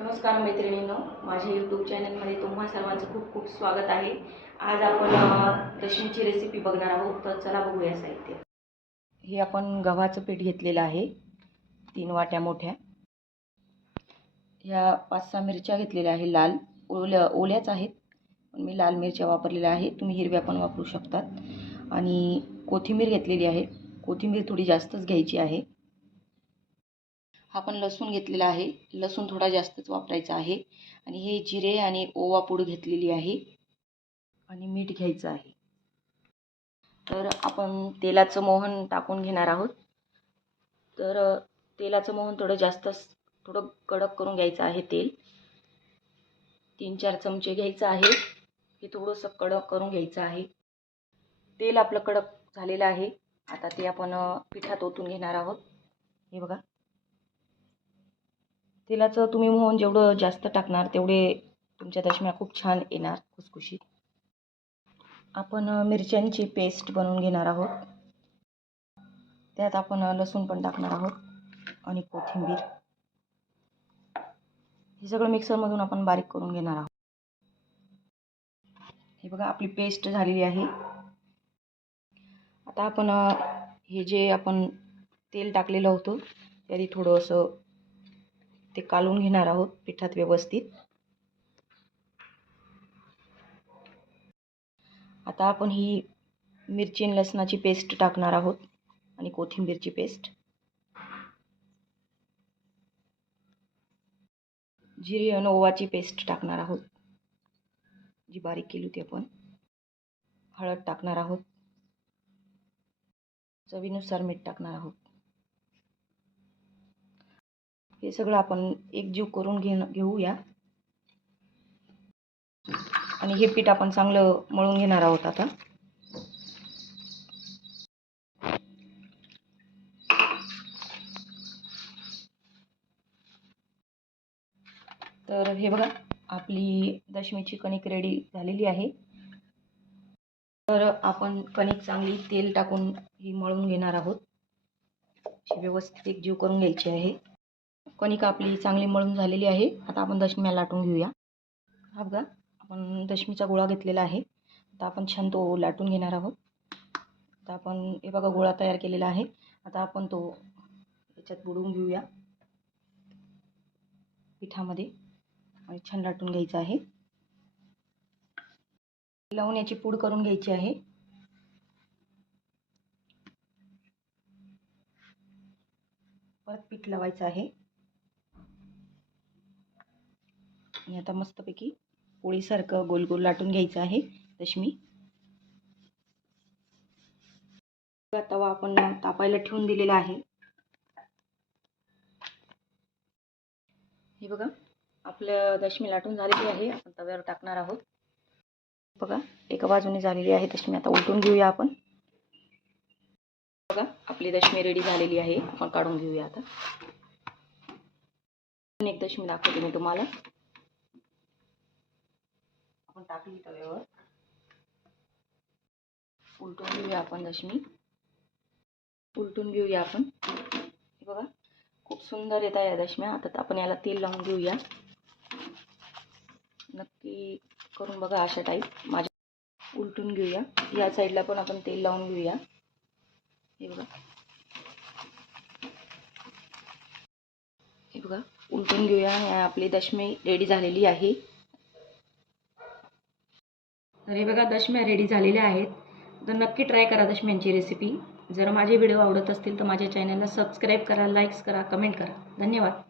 नमस्कार मैत्रिणींनो माझ्या यूट्यूब चॅनलमध्ये तुम्हा सर्वांचं खूप खूप स्वागत आहे. आज आपण अ, दशमीची रेसिपी बघणार आहोत. तर चला बघूया साहित्य. हे आपण गव्हाचं पीठ घेतलेलं आहे. तीन वाट्या मोठ्या. ह्या पाच सहा मिरच्या घेतलेल्या आहे लाल. ओल्या ओल्याच आहेत. पण मी लाल मिरच्या वापरलेल्या आहे. तुम्ही हिरव्या पण वापरू शकतात. आणि कोथिंबीर घेतलेली आहे. कोथिंबीर थोडी जास्तच घ्यायची आहे. हा आपण लसूण घेतलेला आहे. लसूण थोडा जास्तच वापरायचा आहे. आणि हे जिरे आणि ओवा पूड घेतलेली आहे. आणि मीठ घ्यायचं आहे. तर आपण तेलाचं मोहन टाकून घेणार आहोत. तर तेलाचं मोहन थोडं जास्तच थोडं कडक करून घ्यायचं आहे तेल. तीन चार चमचे घ्यायचं आहे. हे थोडंसं कडक करून घ्यायचं आहे. तेल आपलं कडक झालेलं आहे. आता ते आपण पिठात ओतून घेणार आहोत. हे बघा. तेलाचं तुम्ही मोहन जेवढं जास्त टाकणार तेवढे तुमच्या दशम्या खूप छान येणार खुसखुशीत. आपण मिरच्यांची पेस्ट बनवून घेणार आहोत. त्यात आपण लसूण पण टाकणार आहोत आणि कोथिंबीर. हे सगळं मिक्सरमधून आपण बारीक करून घेणार आहोत. हे बघा आपली पेस्ट झालेली आहे. आता आपण हे जे आपण तेल टाकलेलं होतं त्याआधी थोडं असं ते कालून घेणार आहोत पिठात व्यवस्थित. आता आपण ही मिरची आणि लसणाची पेस्ट टाकणार आहोत आणि कोथिंबीरची पेस्ट. जिरी आणि ओवाची पेस्ट टाकणार आहोत. जी बारीक केली होती आपण. हळद टाकणार आहोत. चवीनुसार मीठ टाकणार आहोत. हे सगळं आपण एकजीव करून घे घेऊया. आणि हे पीठ आपण चांगलं मळून घेणार आहोत आता. तर हे बघा आपली दशमीची कणिक रेडी झालेली आहे. तर आपण कणिक चांगली तेल टाकून ही मळून घेणार आहोत. व्यवस्थित एकजीव करून घ्यायची आहे. कणिका आपली चांगली मळून झालेली आहे. आता आपण दशमीला लाटून घेऊया. हा बघा आपण दशमीचा गोळा घेतलेला आहे. आता आपण छान तो लाटून घेणार आहोत. आता आपण हे बघा गोळा तयार केलेला आहे. आता आपण तो याच्यात बुडवून घेऊया. पिठामध्ये. आणि छान लाटून घ्यायचं आहे. लावून याची पूड करून घ्यायची आहे. परत पीठ लावायचं आहे. आणि आता मस्तपैकी पोळीसारखं गोल गोल लाटून घ्यायचं आहे. दशमी तवा आपण तापायला ठेवून दिलेला आहे. हे बघा आपलं दशमी लाटून झालेली आहे. आपण तव्यावर टाकणार आहोत. बघा एका बाजूने झालेली आहे. दशमी आता उलटून घेऊया आपण. बघा आपली दशमी रेडी झालेली आहे. आपण काढून घेऊया आता. एक दशमी दाखवते मी तुम्हाला. आपण टाकली तव्यावर उलटून घेऊया आपण दशमी. उलटून घेऊया आपण. हे बघा खूप सुंदर येत आहे या दशम्या. आता आपण याला तेल लावून घेऊया. नक्की करून बघा अशा टाईप माझ्या उलटून घेऊया. या साईडला पण आपण तेल लावून घेऊया. हे बघा. हे बघा उलटून घेऊया. आपली दशमी रेडी झालेली आहे. तर हे बघा दशम्या रेडी झालेल्या आहेत. तर नक्की ट्राय करा दशम्यांची रेसिपी जर माझे व्हिडिओ आवडत असतील तर माझ्या चॅनलला सबस्क्राईब करा लाईक्स करा कमेंट करा. धन्यवाद.